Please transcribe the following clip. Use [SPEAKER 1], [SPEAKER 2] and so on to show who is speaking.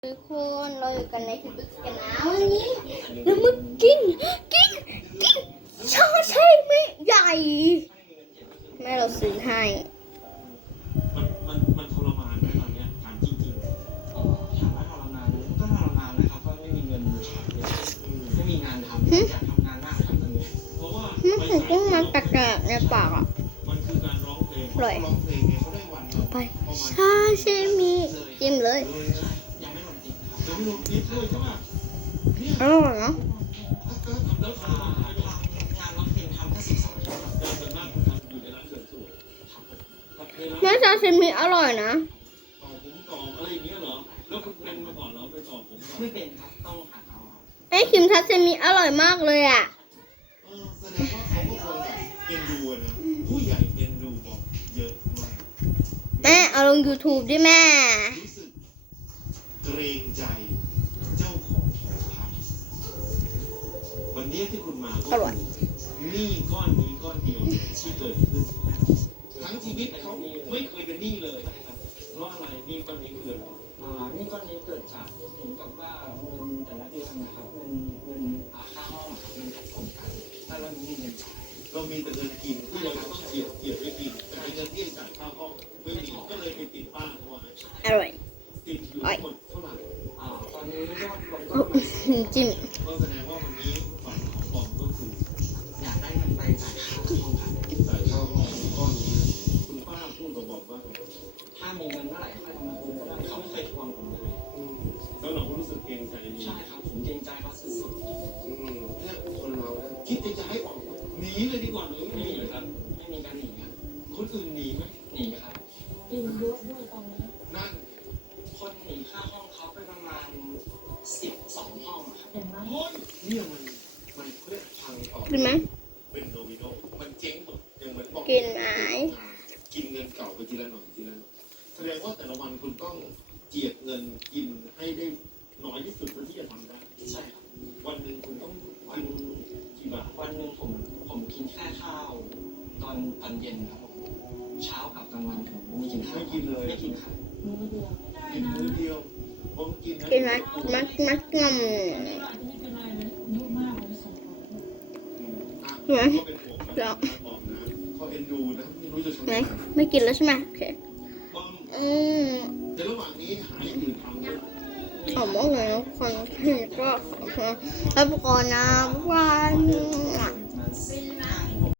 [SPEAKER 1] ทุกคนเราอยู่กันในที่บึกกันนะวันนี้เรามากินชาเช่ไม่ใหญ่แม่เราซื้อให้
[SPEAKER 2] มันทรมานไหมตอนเนี้ยถามจริงๆถามว่าทรมานก็ทรมานนะครับเพราะไม่มีเงินใช้ไม่มีงานทำอยากทำงานมากครับตอนนี้เพราะว่า
[SPEAKER 1] มันก็มาแปลกๆในปากอ่ะ
[SPEAKER 2] มันคือการร้องเพลง
[SPEAKER 1] อร่อย
[SPEAKER 2] ร้องเพลงเนี่ยเขาได้วัน
[SPEAKER 1] ไปชาเช่มีจิ้มเลย
[SPEAKER 2] ยังไม่ลงติดยังไม่ลงติดเลยใช่ไหม
[SPEAKER 1] อร่อยเนาะ
[SPEAKER 2] แล้วงานร้องเพลงทำแค่12 ชั่วโมงแต่ส่วนมากคุณทำอยู่ในร้านเสริมสวย
[SPEAKER 1] แม่ชาเช่มีอร่อยนะ
[SPEAKER 2] ต่อผมต่ออะไรอย่างเงี้ยเหรอแล้วคุณเป็นมาก่อนเหรอไปต่อผมไม่เป็นครับต้องหาเอา
[SPEAKER 1] ไอ้คิมชาเช่มีอร่อยมากเลยอ่ะ
[SPEAKER 2] แสดงว่าเขาก็คงแบบเอ็นดูนะผู้ใหญ่เอ็นดูบอกเยอะมาก
[SPEAKER 1] แม่เอาลง YouTube ดิแม่
[SPEAKER 2] รู้สึกเกรงใจเจ้าของหอพักวันนี้ที่คุณมาก็หนี้ก้อนนี้ก้อนเดียวที่เกิดขึ้นทั้งชีวิตเขาไม่เคยเป็นหนี้เลยเพราะอะไรหนี้ก้อนนี้คืออะไรหนี้ก้อนนี้เกิดจากถึงกับว่าเงินแต่ละเดือนนะครับเงินค่าห้องเงินทับถมกันถ้าเรามีเงินเรามีแต่เงินกินที่เราต้องเจียดไว้กินแต่เงินที่จ่ายค่าห้องไม่มีก็เลยไปติดบ้านเขาไว้
[SPEAKER 1] อร่อย
[SPEAKER 2] ติดอยู่หมดเท่าไหร่ตอนนี้ยอดรวม
[SPEAKER 1] จิ้ม
[SPEAKER 2] ก็แสดงว่าวันนี้ฝันของบอมก็คืออยากได้เงินไปจ่ายค่าห้องครับจ่ายค่าห้องก้อนนี้คุณป้าพูดกับบอมว่าถ้ามีเงินเมื่อไหร่ค่อยมาคืนก็ได้เขาไม่เคยทวงผมเลยแล้วเราก็รู้สึกเกรงใจใช่ครับผมเกรงใจเขาสุดๆเนี่ยคนเราคิดจะให้ออกหนีเลยดีกว่าหรือไม่มีเลยครับไม่มีการหนีครับคนอื่นหนีไหมหนีครับหนีเยอะด้วยตอนนี้นั่นคนหนีค่าห้องเขาไปประมาณ12 ห้องครับเห็นไหมเนี่ยมันเพื่อพังออก
[SPEAKER 1] กินไหม
[SPEAKER 2] เป็นโดมิโนมันเจ๊งหมดอย่างเหมือนบอก
[SPEAKER 1] กินไหม
[SPEAKER 2] กินเงินเก่าไปทีละหน่อยทีละหน่อยแสดงว่าแต่ละวันคุณต้องเจียดเงินกินให้ได้น้อยที่สุดเท่าที่จะทำได้ใช่ครับวันหนึ่งคุณต้องกินกี่บาทวันหนึ่งผมกินแค่ข้าวตอนเย็นครับเช้ากับกลางวันผมไม่กินข้าวไม่กินเลยไม่กินครับมื้อเดียวกินมื้อเดียวผมกินนะ
[SPEAKER 1] กินไหมมัดงำ
[SPEAKER 2] เหรอแล้วเขาเอ็นดูนะไม่รู้จะทำไง
[SPEAKER 1] ไม่กินแล้วใช่ไหมโอเค
[SPEAKER 2] ในระหว่างนี้หาอย่างอื่นทำด้วย
[SPEAKER 1] ขอบคุณนะคนที่ก็รับก่อนนะบ๊ายบาย